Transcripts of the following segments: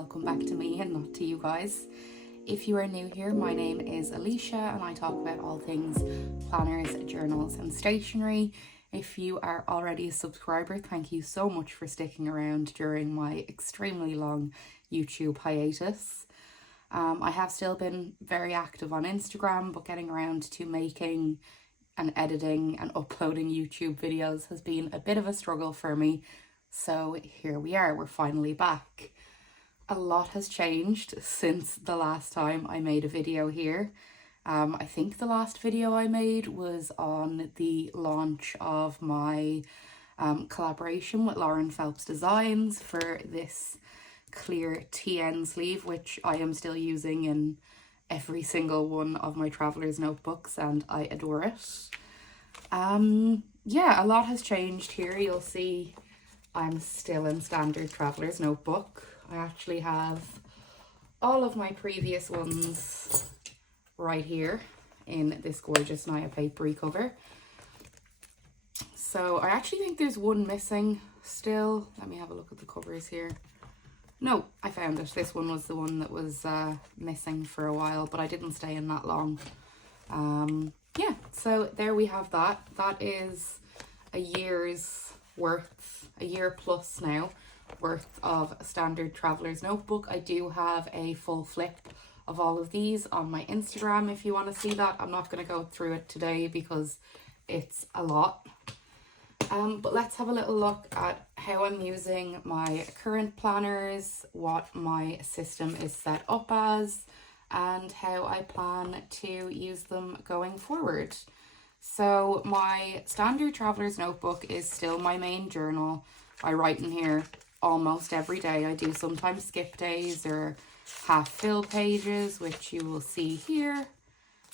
welcome back to me and not to you guys. If you are new here, my name is Alicia and I talk about all things planners, journals and stationery. If you are already a subscriber, thank you so much for sticking around during my extremely long YouTube hiatus. I have still been very active on Instagram, but getting around to making and editing and uploading YouTube videos has been a bit of a struggle for me. So here we are, we're finally back. A lot has changed since the last time I made a video here. I think the last video I made was on the launch of my collaboration with Lauren Phelps Designs for this clear TN sleeve, which I am still using in every single one of my traveler's notebooks and I adore it. Yeah, a lot has changed here. You'll see I'm still in standard traveler's notebook. I actually have all of my previous ones right here in this gorgeous Naya papery cover. So I actually think there's one missing still. Let me have a look at the covers here. No, I found it. This one was the one that was missing for a while, but I didn't stay in that long. Yeah, so there we have that. That is a year's worth, a year plus now, worth of standard traveler's notebook. I do have a full flip of all of these on my Instagram if you want to see that. I'm not going to go through it today because it's a lot. But let's have a little look at how I'm using my current planners, what my system is set up as, and how I plan to use them going forward. So my standard traveler's notebook is still my main journal. I write in here almost every day. I do sometimes skip days or half fill pages, which you will see here.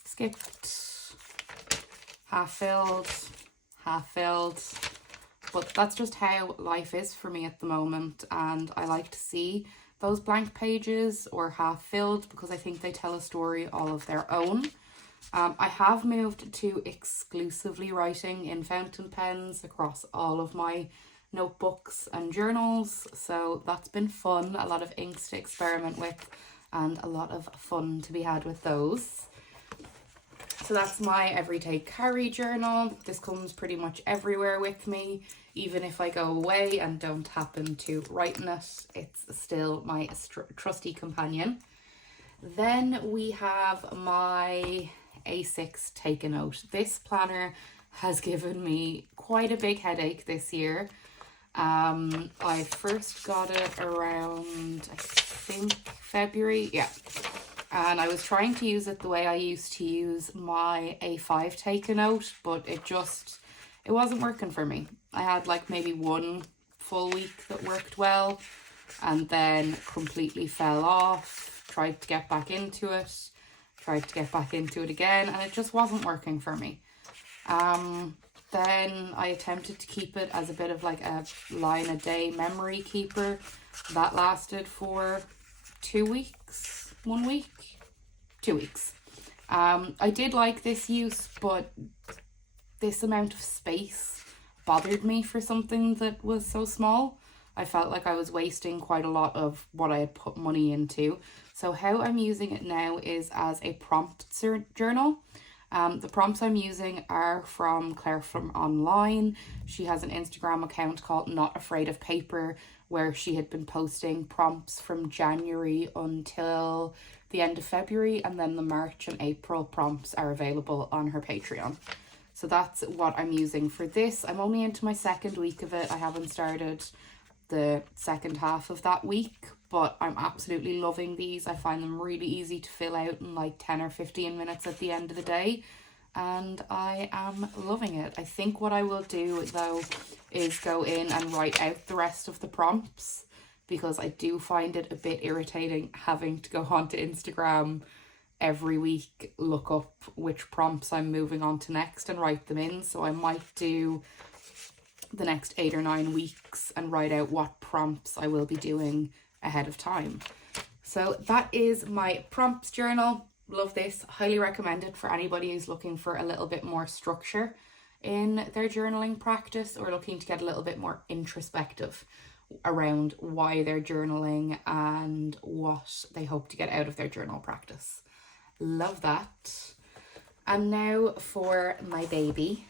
Skipped, half filled, but that's just how life is for me at the moment, and I like to see those blank pages or half filled because I think they tell a story all of their own. I have moved to exclusively writing in fountain pens across all of my notebooks and journals, so that's been fun. A lot of inks to experiment with and a lot of fun to be had with those. So that's my everyday carry journal. This comes pretty much everywhere with me. Even if I go away and don't happen to write in it, it's still my trusty companion. Then we have my A6 Take a Note. This planner has given me quite a big headache this year. I first got it around, I think, February. Yeah. And I was trying to use it the way I used to use my A5 Take a Note, but it wasn't working for me. I had like maybe one full week that worked well and then completely fell off. Tried to get back into it again, and it just wasn't working for me. Then I attempted to keep it as a bit of like a line a day memory keeper. That lasted for 2 weeks, 1 week, 2 weeks. I did like this use, but this amount of space bothered me for something that was so small. I felt like I was wasting quite a lot of what I had put money into. So how I'm using it now is as a prompt journal. The prompts I'm using are from Claire from online. She has an Instagram account called Not Afraid of Paper, where she had been posting prompts from January until the end of February, and then the March and April prompts are available on her Patreon. So that's what I'm using for this. I'm only into my second week of it. I haven't started the second half of that week, but I'm absolutely loving these. I find them really easy to fill out in like 10 or 15 minutes at the end of the day, and I am loving it. I think what I will do though is go in and write out the rest of the prompts, because I do find it a bit irritating having to go onto Instagram every week, look up which prompts I'm moving on to next and write them in. So I might do the next 8 or 9 weeks and write out what prompts I will be doing ahead of time. So that is my prompts journal. Love this, highly recommend it for anybody who's looking for a little bit more structure in their journaling practice or looking to get a little bit more introspective around why they're journaling and what they hope to get out of their journal practice. Love that. And now for my baby.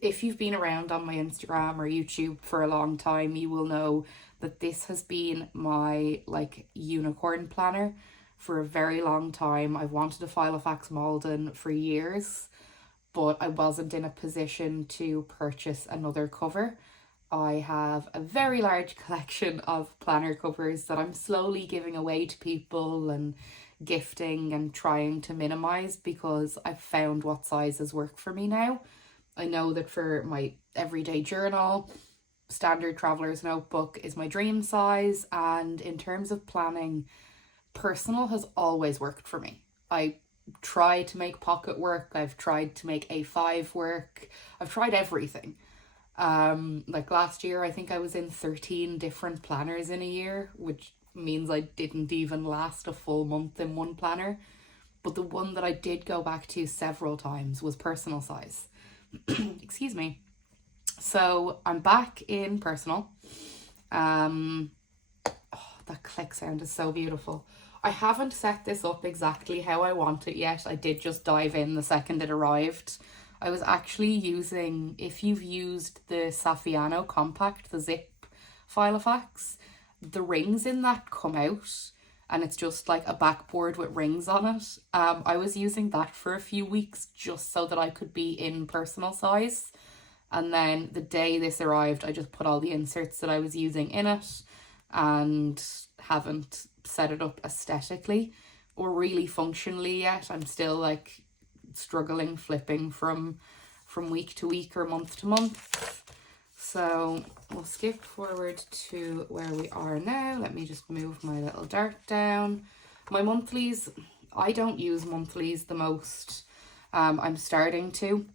If you've been around on my Instagram or YouTube for a long time, you will know that this has been my unicorn planner for a very long time. I've wanted a Filofax Malden for years, but I wasn't in a position to purchase another cover. I have a very large collection of planner covers that I'm slowly giving away to people and gifting and trying to minimize because I've found what sizes work for me now. I know that for my everyday journal, standard traveler's notebook is my dream size, and in terms of planning, personal has always worked for me. I try to make pocket work, I've tried to make A5 work, I've tried everything. Like last year, I think I was in 13 different planners in a year, which means I didn't even last a full month in one planner. But the one that I did go back to several times was personal size. Excuse me. So I'm back in personal. Oh, that click sound is so beautiful. I haven't set this up exactly how I want it yet. I did just dive in the second it arrived. I was actually using, if you've used the Saffiano Compact, the zip Filofax, the rings in that come out and it's just like a backboard with rings on it. I was using that for a few weeks just so that I could be in personal size. And then the day this arrived, I just put all the inserts that I was using in it and haven't set it up aesthetically or really functionally yet. I'm still struggling flipping from week to week or month to month. So we'll skip forward to where we are now. Let me just move my little dart down. My monthlies, I don't use monthlies the most. I'm starting to.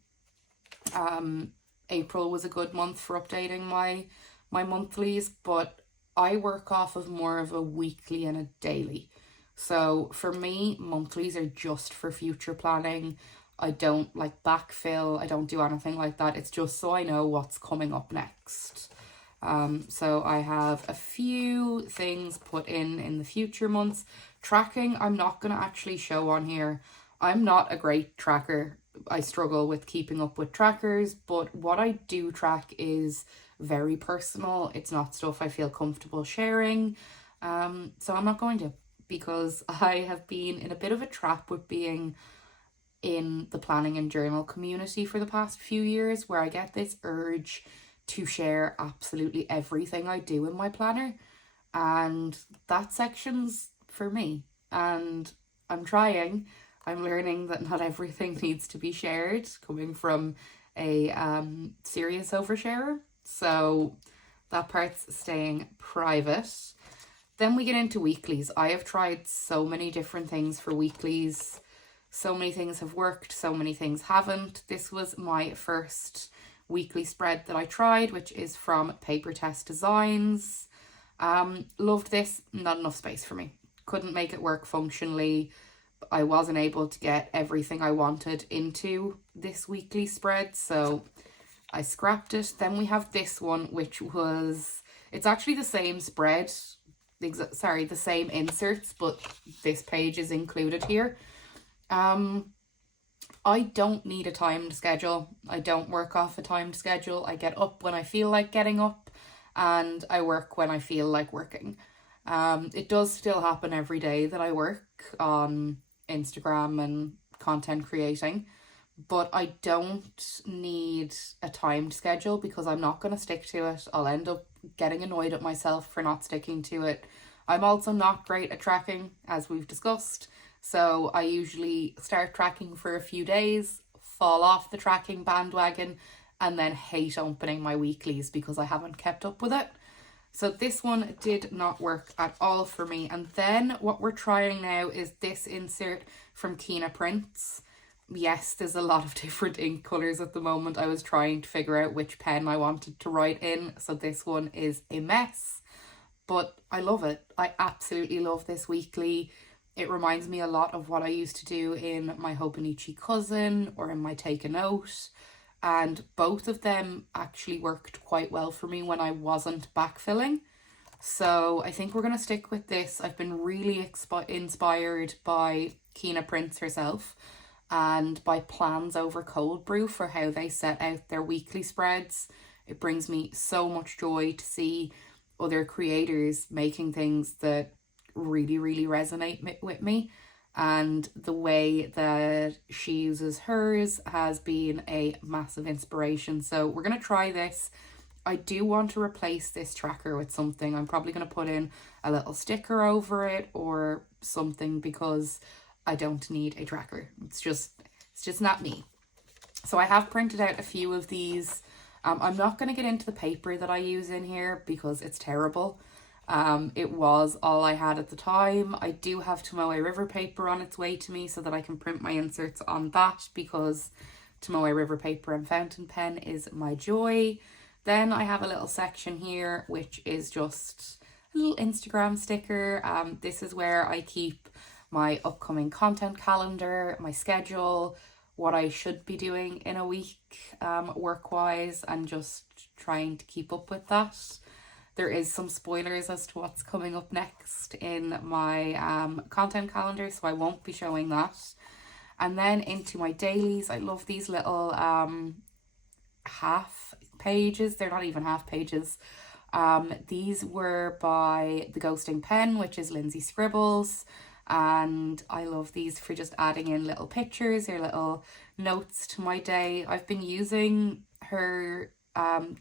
April was a good month for updating my monthlies, but I work off of more of a weekly and a daily. So for me, monthlies are just for future planning. I don't backfill. I don't do anything like that. It's just so I know what's coming up next. So I have a few things put in the future months. Tracking, I'm not going to actually show on here. I'm not a great tracker. I struggle with keeping up with trackers, but what I do track is very personal. It's not stuff I feel comfortable sharing. So I'm not going to, because I have been in a bit of a trap with being in the planning and journal community for the past few years, where I get this urge to share absolutely everything I do in my planner, and that section's for me. And I'm learning that not everything needs to be shared, coming from a serious oversharer. So that part's staying private. Then we get into weeklies. I have tried so many different things for weeklies. So many things have worked, so many things haven't. This was my first weekly spread that I tried, which is from Paper Test Designs. Loved this. Not enough space for me. Couldn't make it work functionally. I wasn't able to get everything I wanted into this weekly spread, so I scrapped it. Then we have this one, which was, it's actually the same spread, the same inserts, but this page is included here. I don't need a timed schedule. I don't work off a timed schedule. I get up when I feel like getting up, and I work when I feel like working. It does still happen every day that I work on Instagram and content creating, but I don't need a timed schedule because I'm not going to stick to it. I'll end up getting annoyed at myself for not sticking to it. I'm also not great at tracking, as we've discussed, so I usually start tracking for a few days, fall off the tracking bandwagon, and then hate opening my weeklies because I haven't kept up with it. So this one did not work at all for me. And then what we're trying now is this insert from Kina Prints. Yes, there's a lot of different ink colours at the moment. I was trying to figure out which pen I wanted to write in. So this one is a mess, but I love it. I absolutely love this weekly. It reminds me a lot of what I used to do in my Hobonichi Cousin or in my Take a Note. and both of them actually worked quite well for me when I wasn't backfilling. So I think we're going to stick with this. I've been really inspired by Keena Prince herself and by Plans Over Cold Brew for how they set out their weekly spreads. It brings me so much joy to see other creators making things that really, really resonate with me. And the way that she uses hers has been a massive inspiration. So we're going to try this. I do want to replace this tracker with something. I'm probably going to put in a little sticker over it or something because I don't need a tracker. It's just not me. So I have printed out a few of these. I'm not going to get into the paper that I use in here because it's terrible. It was all I had at the time. I do have Tomoe River paper on its way to me so that I can print my inserts on that because Tomoe River paper and fountain pen is my joy. Then I have a little section here which is just a little Instagram sticker. This is where I keep my upcoming content calendar, my schedule, what I should be doing in a week work-wise, and just trying to keep up with that. There is some spoilers as to what's coming up next in my content calendar, so I won't be showing that. And then into my dailies, I love these little half pages. They're not even half pages. These were by The Ghosting Pen, which is Lindsay Scribbles. And I love these for just adding in little pictures or little notes to my day. I've been using her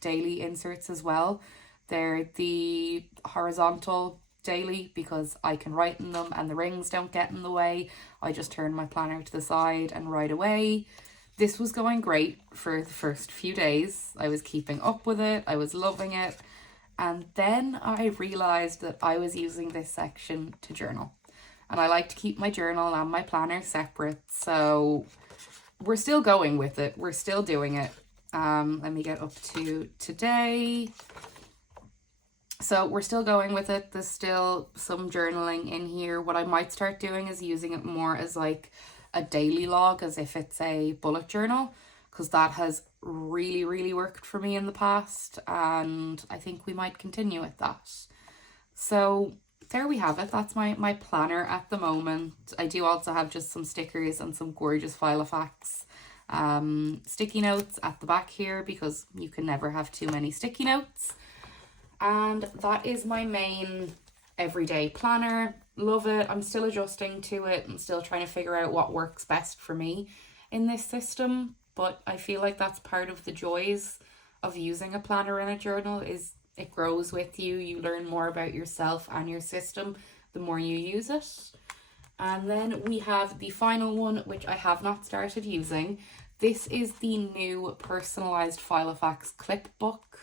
daily inserts as well. They're the horizontal daily because I can write in them and the rings don't get in the way. I just turn my planner to the side and write away. This was going great for the first few days. I was keeping up with it. I was loving it. And then I realized that I was using this section to journal. And I like to keep my journal and my planner separate. So we're still going with it. We're still doing it. Let me get up to today. So we're still going with it. There's still some journaling in here. What I might start doing is using it more as like a daily log, as if it's a bullet journal, because that has really, really worked for me in the past. And I think we might continue with that. So there we have it. That's my planner at the moment. I do also have just some stickers and some gorgeous Filofax sticky notes at the back here because you can never have too many sticky notes. And that is my main everyday planner. Love it. I'm still adjusting to it. I'm still trying to figure out what works best for me in this system. But I feel like that's part of the joys of using a planner and a journal is it grows with you. You learn more about yourself and your system the more you use it. And then we have the final one, which I have not started using. This is the new personalized Filofax clip book.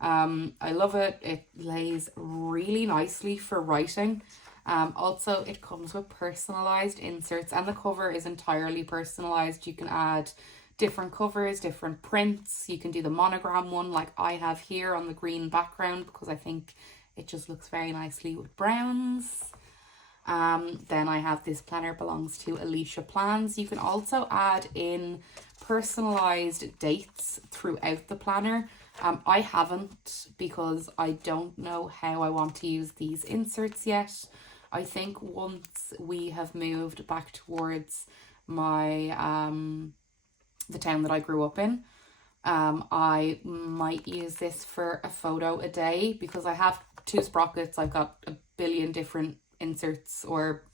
I love it. It lays really nicely for writing. Also, it comes with personalized inserts and the cover is entirely personalized. You can add different covers, different prints. You can do the monogram one like I have here on the green background because I think it just looks very nicely with browns. Then I have this planner belongs to Alicia Plans. You can also add in personalized dates throughout the planner. I haven't because I don't know how I want to use these inserts yet. I think once we have moved back towards my the town that I grew up in, I might use this for a photo a day because I have 2 sprockets. I've got a billion different inserts, or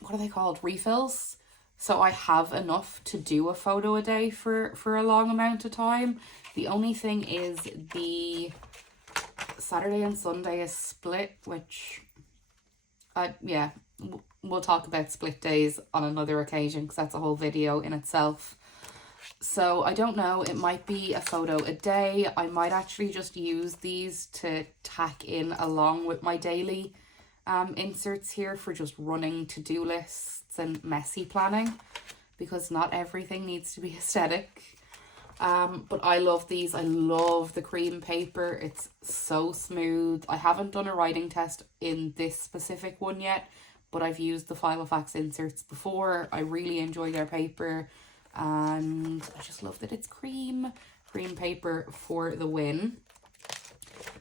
what are they called? Refills. So I have enough to do a photo a day for a long amount of time. The only thing is the Saturday and Sunday is split, which yeah, we'll talk about split days on another occasion because that's a whole video in itself. So I don't know, it might be a photo a day. I might actually just use these to tack in along with my daily inserts here for just running to-do lists and messy planning because not everything needs to be aesthetic. But I love these. I love the cream paper. It's so smooth. I haven't done a writing test in this specific one yet, but I've used the Filofax inserts before. I really enjoy their paper. and I just love that it's cream paper for the win.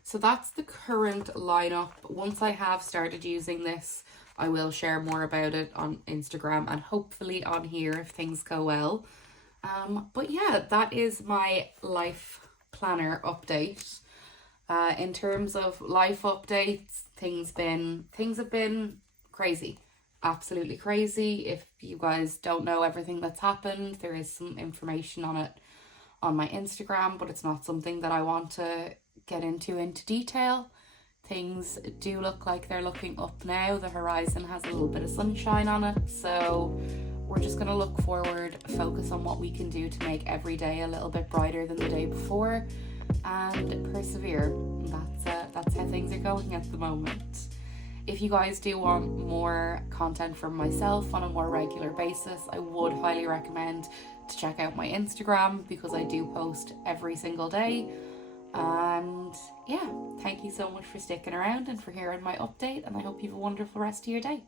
So that's the current lineup. Once I have started using this, I will share more about it on Instagram and hopefully on here if things go well. But yeah, that is my life planner update. In terms of life updates, things have been crazy, absolutely crazy. If you guys don't know everything that's happened, there is some information on it on my Instagram, but it's not something that I want to get into detail. Things do look like they're looking up now. The horizon has a little bit of sunshine on it, so we're just going to look forward, focus on what we can do to make every day a little bit brighter than the day before, and persevere. That's how things are going at the moment. If you guys do want more content from myself on a more regular basis, I would highly recommend to check out my Instagram, because I do post every single day. And yeah, thank you so much for sticking around and for hearing my update, and I hope you have a wonderful rest of your day.